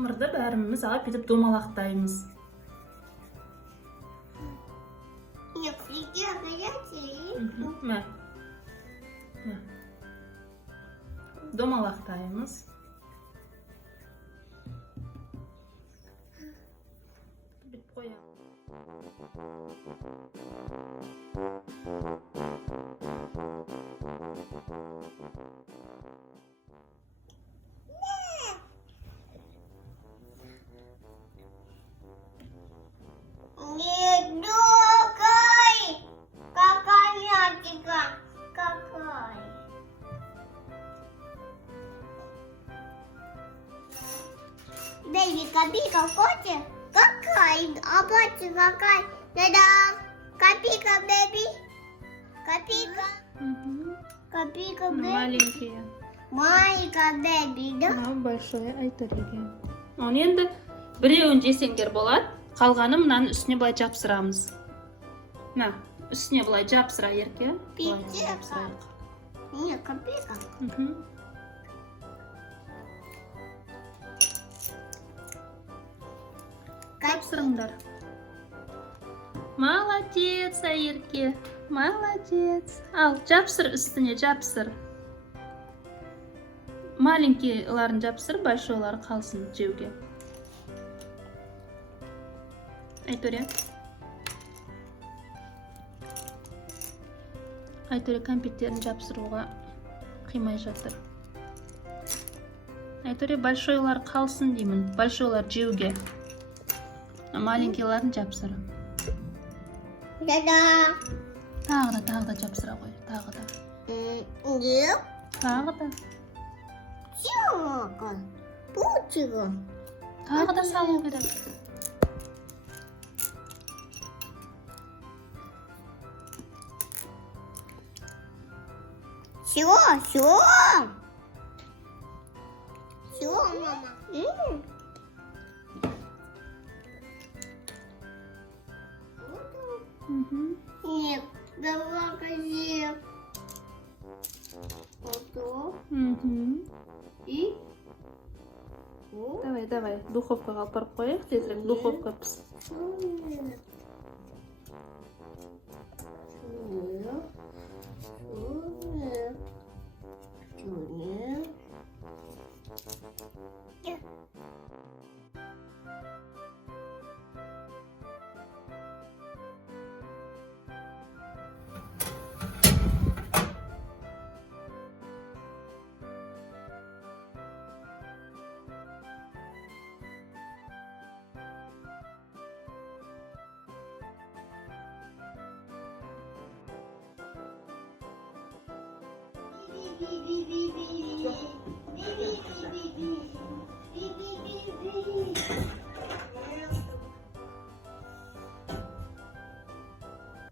Қамырды бәріміз алып кетіп домалақтаймыз. Мә. Домалақтаймыз. Бүйтіп қоямыз. Бэйби, копейка хочешь? Какая? А батя какая? Да-да. Копейка, бэйби. Копейка. Копейка, бэйби. Маленькие. Маленькая, бэйби, да? Большой айтөреге. Оны енді біреуін жесеңдер болады. Қалғаны мынаны үстіне былай жапсырамыз. На, үстіне былай жапсыра ерке. Пипчика. Не, копейка. Жапсырыңдар. Молодец, Айерке. Молодец. Ал, жапсыр үстіне, жапсыр. Маленькийларын жапсыр, большойлар қалсын жеуге. Айтөре. Айтөре кәмпиттерін жапсыруға қимай жатыр. Айтөре большойлар қалсын деймін, большойлар жеуге. Маленькийларын жапсыр. Да-да. Тағы да жапсыра қой, тағы да. Нет. Тағы да. Чего? Пучего. Тағы да салу керек. Все, все. Все, мама. Нет, давай козе. Вот. И. Давай, духовкаға алып барып қояйық, тезірек духовка піс.